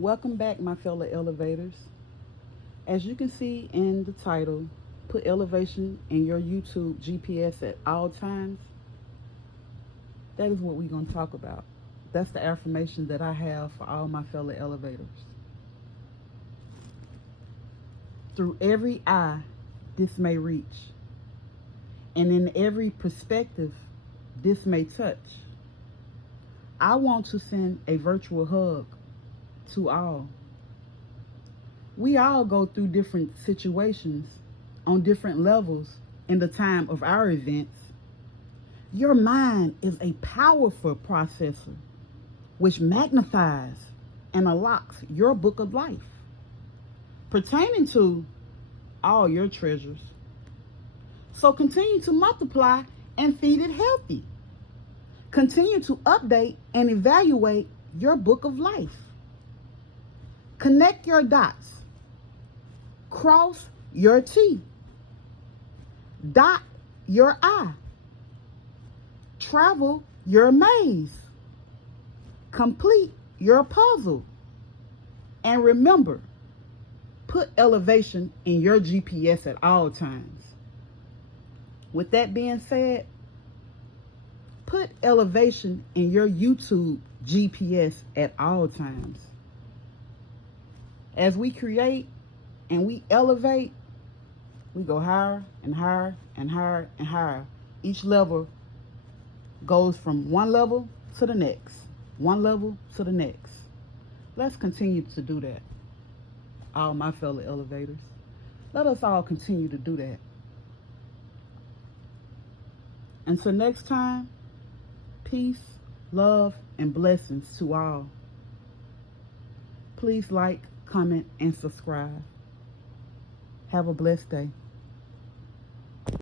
Welcome back, my fellow elevators. As you can see in the title, put elevation in your YouTube GPS at all times. That is what we're going to talk about. That's the affirmation that I have for all my fellow elevators. Through every eye, this may reach, and in every perspective, this may touch. I want to send a virtual hug to all. We all go through different situations on different levels in the time of our events. Your mind is a powerful processor which magnifies and unlocks your book of life pertaining to all your treasures. So continue to multiply and feed it healthy. Continue to update and evaluate your book of life. Connect your dots. Cross your T. Dot your I. Travel your maze. Complete your puzzle. And remember, put elevation in your GPS at all times. With that being said, put elevation in your YouTube GPS at all times. As we create and we elevate, we go higher and higher and higher and higher. Each level goes from one level to the next, one level to the next. Let's continue to do that, all my fellow elevators. Let us all continue to do that. Until next time, peace, love, and blessings to all. Please like, comment, and subscribe. Have a blessed day.